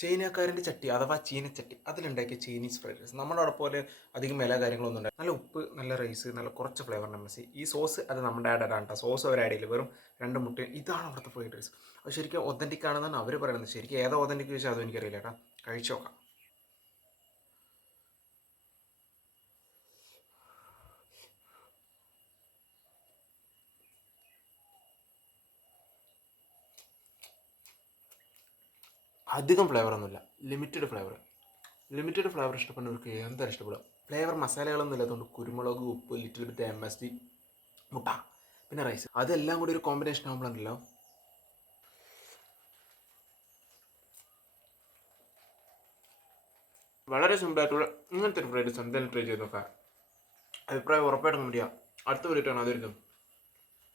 ചൈനക്കാരൻ്റെ ചട്ടി അഥവാ ചീനച്ചട്ടി അതിലുണ്ടാക്കിയ ചൈനീസ് ഫ്രൈഡ് റൈസ് നമ്മുടെ അവിടെ പോലെ അധികം വില കാര്യങ്ങളൊന്നും ഉണ്ടായി. നല്ല ഉപ്പ്, നല്ല റൈസ്, നല്ല കുറച്ച് ഫ്ലേവർ മസി. ഈ സോസ് അത് നമ്മുടെ ആഡ് ആണ് കേട്ടോ. സോസ് അവർ ആഡ് ചെയ്യില്ല, വെറും 2 മുട്ട. ഇതാണ് അവിടുത്തെ ഫ്രൈഡ് റൈസ്. അത് ശരിക്കും ഒതൻറ്റിക് ആണെന്നാണ് അവർ പറയുന്നത്. ശരിക്കും ഏതാ ഒതൻറ്റിക് ചോദിച്ചാൽ അതും എനിക്കറിയില്ല കേട്ടോ. കഴിച്ചു നോക്കാം. അധികം ഫ്ലേവർ ഒന്നുമില്ല, ലിമിറ്റഡ് ഫ്ലേവർ ഇഷ്ടപ്പെടുന്നവർക്ക് എന്തായാലും ഇഷ്ടപ്പെടും. ഫ്ലേവർ മസാലകളൊന്നും ഇല്ലാത്തതുകൊണ്ട് കുരുമുളക്, ഉപ്പ്, ലിറ്റിൽ ബിറ്റ് MSG, മുട്ട, പിന്നെ റൈസ്, അതെല്ലാം കൂടി ഒരു കോമ്പിനേഷൻ ആകുമ്പോഴാണല്ലോ വളരെ സിമ്പിളായിട്ടുള്ള ഇങ്ങനത്തെ ഒരു ഫ്രൈഡ് റൈസ് എന്തായാലും ട്രൈ ചെയ്ത് നോക്കാം. അഭിപ്രായം ഉറപ്പായിട്ടും കമന്റ് ചെയ്യാം. അടുത്ത വീഡിയോ ആണ് അതായിരിക്കും.